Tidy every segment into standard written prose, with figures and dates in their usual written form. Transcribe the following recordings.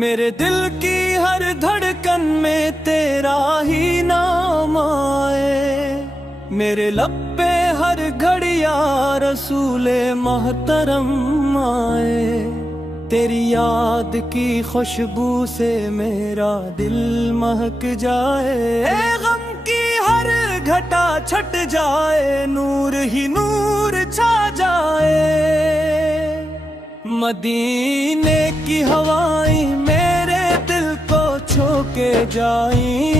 میرے دل کی ہر دھڑکن میں تیرا ہی نام آئے، میرے لب پہ ہر گھڑی یا رسول محترم آئے، تیری یاد کی خوشبو سے میرا دل مہک جائے، اے غم کی ہر گھٹا چھٹ جائے، نور ہی نور چھا جائے، مدینے کی ہوائیں میرے دل کو چھو کے جائیں،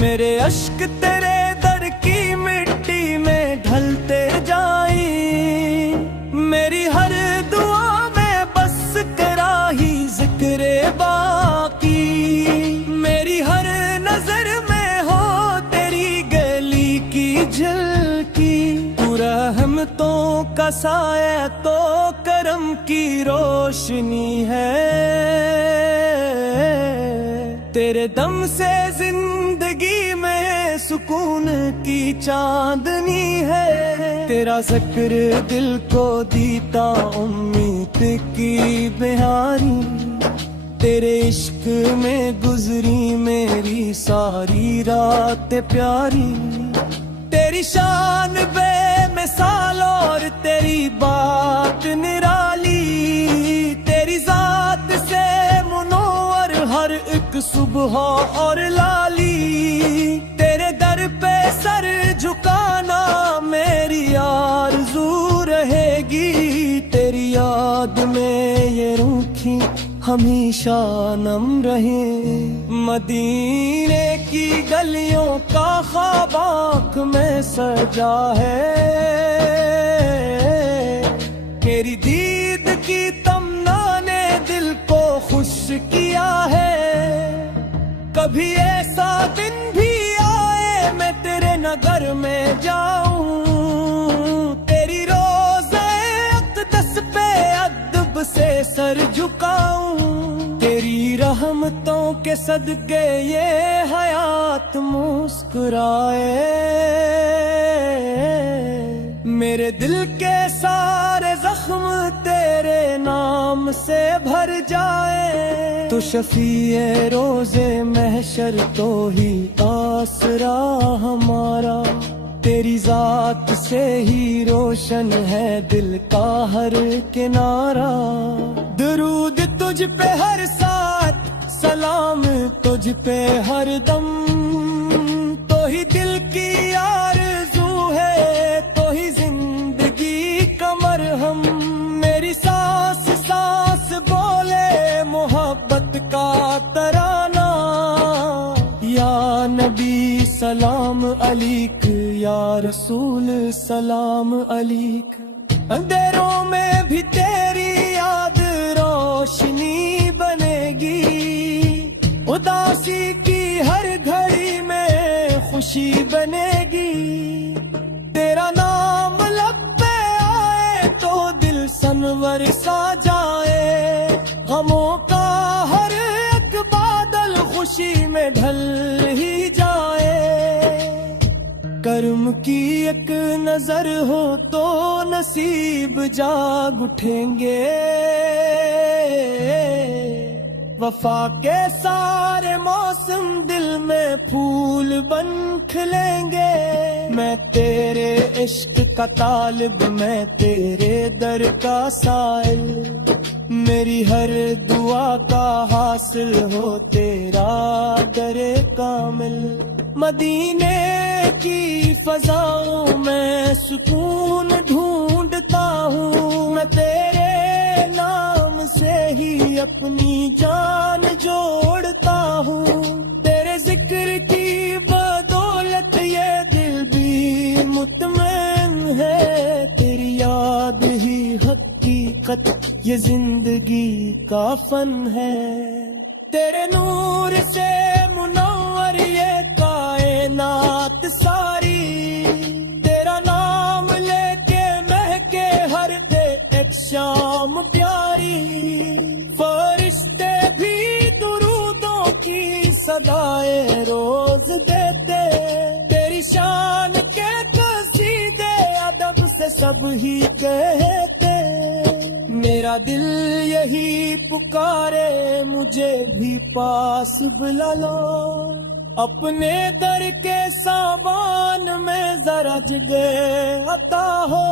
میرے اشک تیرے در کی مٹی میں ڈھلتے جائیں، میری ہر دعا میں بس تیرا ہی ذکر باقی، میری ہر نظر میں ہو تیری گلی کی جھلکی، تو رحمتوں کا سایہ تو کرم کی روشنی ہے، تیرے دم سے زندگی میں سکون کی چاندنی ہے، تیرا ذکر دل کو دیتا امید کی بہاری، تیرے عشق میں گزری میری ساری رات پیاری، تیری شان بے مثال اور تیری بات نرالی، تیری ذات سے منور ہر ایک صبح اور لالی، تیرے در پہ سر جھکانا میری آرزو رہے گی، تیری یاد میں یہ روکھی ہمیشہ نم رہے، مدینے کی گلیوں کا خواب آنکھ میں سجا ہے، تیری دید کی تمنا نے دل کو خوش کیا ہے، کبھی ایسا دن بھی آئے میں تیرے نگر میں جاؤں، تیری روضہ اقدس پہ ادب سے سر جھکاؤں، تیری رحمتوں کے صدقے یہ حیات مسکرائے، میرے دل کے سارے زخم تیرے نام سے بھر جائے، تو شفیع روز محشر تو ہی آسرا ہمارا، تیری ذات سے ہی روشن ہے دل کا ہر کنارہ، درود تجھ پہ ہر ساتھ، سلام تجھ پہ ہر دم، تو ہی دل کی آرزو ہے، تو ہی زندگی کا مرہم، میری سانس سانس بولے محبت کا ترانہ، یا نبی سلام علیک، یا رسول سلام علیک، اندھیروں میں بھی تیری یاد روشنی بنے گی، اداسی کی ہر گھڑی میں خوشی بنے گی، تیرا نام لب پہ آئے تو دل سنور سا جائے، غموں کا ہر ایک بادل خوشی میں ڈھل ہی جائے، کرم کی ایک نظر ہو تو نصیب جاگ اٹھیں گے، وفا کے سارے موسم دل میں پھول بن کھلیں گے، میں تیرے عشق کا طالب، میں تیرے در کا سائل، میری ہر دعا کا حاصل ہو تیرا در کامل، مدینے کی فضاؤں میں سکون ڈھونڈتا ہوں، میں تیرے نام سے ہی اپنی جان جوڑتا ہوں، تیرے ذکر کی بدولت یہ دل بھی مطمئن ہے، تیری یاد ہی حقیقت یہ زندگی کا فن ہے، تیرے نور سے منور یہ کائنات ساری، تیرا نام لے کے مہکے ہر ایک شام پیاری، فرشتے بھی درودوں کی صدائے روز دیتے، تیری شان کے قصیدے ادب سے سب ہی کہتے، میرا دل یہی پکارے مجھے بھی پاس بلا لو، اپنے در کے سامان میں ذرا جگہ عطا ہو،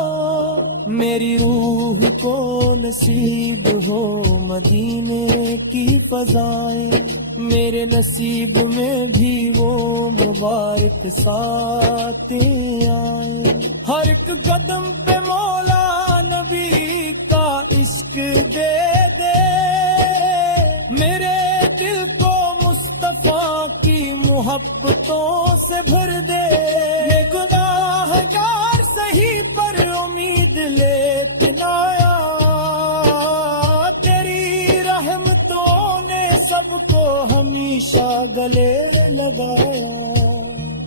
میری روح کو نصیب ہو مدینے کی فضائیں، میرے نصیب میں بھی وہ مبارک ساتیں آئیں، ہر ایک قدم پہ مولا نبی کا عشق دے دے، میرے دل کو مصطفیٰ کی محبتوں سے بھر دے، میں گناہگار سہی پر امید لے پنایا، تیری رحمتوں نے سب کو ہمیشہ گلے لگایا،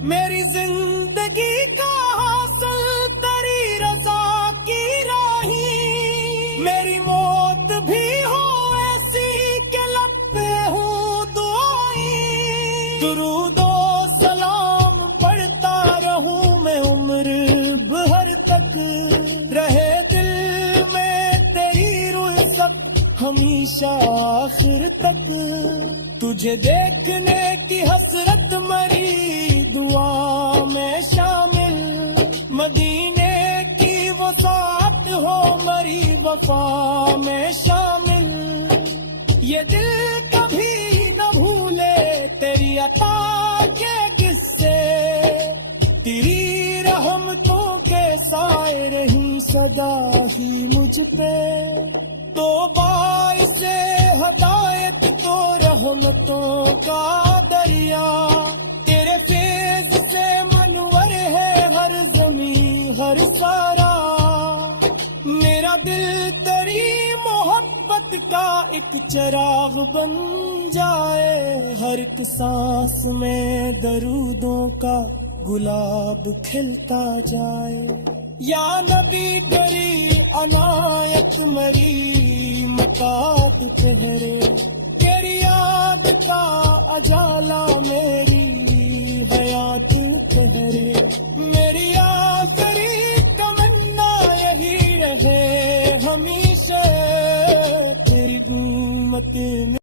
میری زندگی کا حاصل تیری رضا کی راہی، میری موت بھی ہو ایسی کہ لب پہ ہوں دعائیں، درود و سلام پڑھتا رہوں میں عمر بھر تک، رہے دل میں تیری رؤیت ہمیشہ آخر تک، تجھے دیکھنے کی حسرت مری دعا میں شامل، مدینے کی وسعت ہو مری وفا میں شامل، یہ دل کبھی نہ بھولے تیری عطا کے قصے، تیری رحمتوں کے سائے رہی صدا ہی مجھ پہ، تو باعث ہدایت تو رحمتوں کا دریا، تیرے فیض سے منور ہے ہر زمین ہر سارا، میرا دل تیری محبت کا ایک چراغ بن جائے، ہر ایک سانس میں درودوں کا گلاب کھلتا جائے، یا نبی گری عنایت مری مقات ٹھہرے، تیری یاد کا اجالا میری حیات ٹھہرے، میری آخری تمنا یہی رہے ہمیشہ تیری امت میں